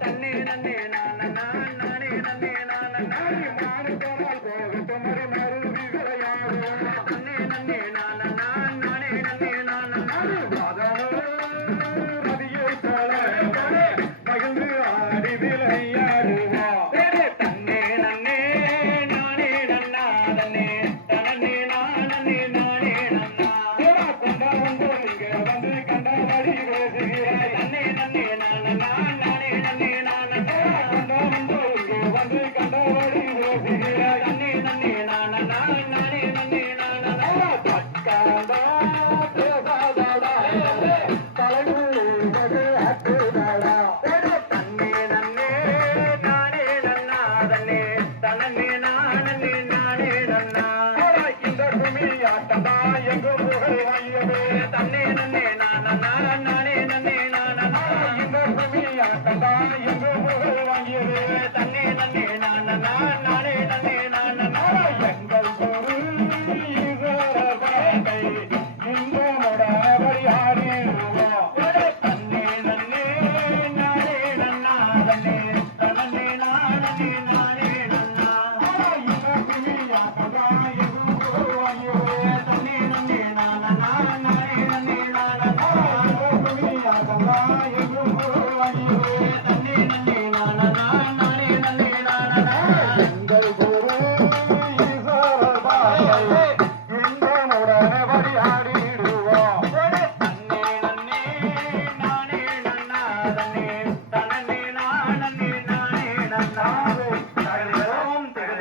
தன்னே நன்னே நானே நானே நன்னே நானே மாடு போனால் போகட்டும் மருவி விளையாடுவோம் தன்னே நன்னே நானே நானே நன்னே நானே மதியை போல மகிழ்ந்து ஆடி விளையாடுவோம் தன்னே நன்னே நானே நன்னா தன்னே தனனே நானே நானே நன்னா கொண்டா வந்து இங்க வந்து கண்டபடி பேசுகிறாய் தன்னே நன்னே நானே நானே நன்னே நானே கொண்டா வந்து இங்க வந்து கண்டபடி பேசுகிறாய் தன்னே நன்னே நானே நானே நன்னே நானே பக்காடா பேசாதடா தலைமுழுவது அட்டுதடா தன்னே நன்னே நானே நன்னா தன்னே தனனே நானே நானே நன்னா இந்த பூமி ஆட்டதா எங்கும் புகழ் வாயவே தன்னே நன்னே நானே நானே நன்னே நானே இந்த பூமி ஆட்டதா